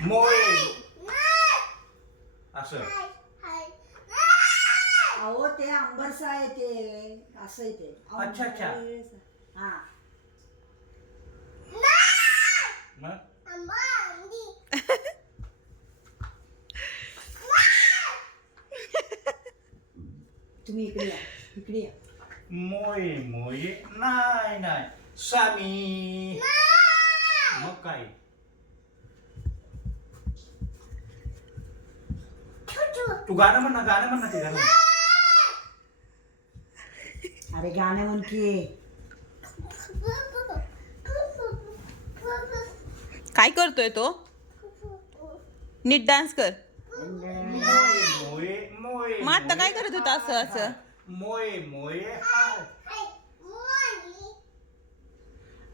मोय. असं. अहो ते अंबरसा आहे ते. असं आहे ते. अच्छा, अच्छा. हा. मग? तुम्ही इकडे या. इकडे या. मोय मोय. नाही नाही. सामी मग काय तू गाणं म्हण ना गाणं म्हण ना ते गाणं अरे गाणं म्हण की. काय करतोय तो? नीट डान्स कर. मोय मोय मोय मग आता काय करत होता असं- असं? मोय मोय हाय.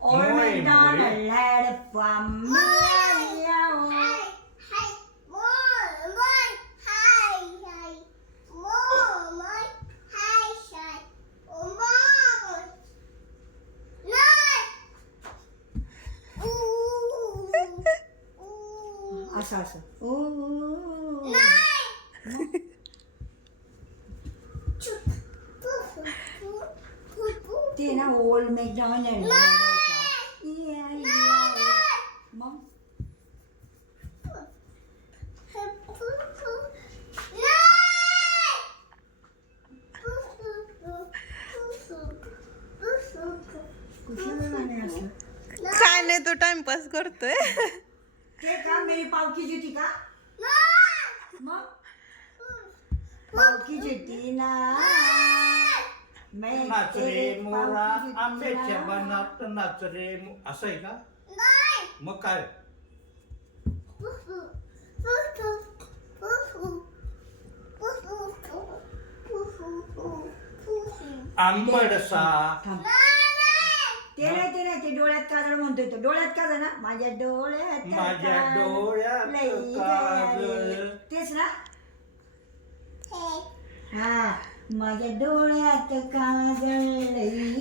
Old मोय, MacDonald मोय. had a असं असं. ओ. ते ना ओल्ड मॅकडॉनल्ड मग? काय नाही तो टाइमपास करतोय. ते का? मेरी पावकी जुती का? मग? पावकी जुती ना. मैं नाच रे तेरे मोरा आंब्याच्या ना. बनात नाच रे मो- असं आहे का? मग काय? आंबडसा. थांब. ते नाही ते नाही ते डोळ्यात काजळ म्हणतोय तो. डोळ्यात काजळ ना? माझ्या डोळ्यात माझ्या काजळ. डोळ्यात लई काजळ. गं. तेच ना? हा. माझ्या डोळ्यात काजळ लई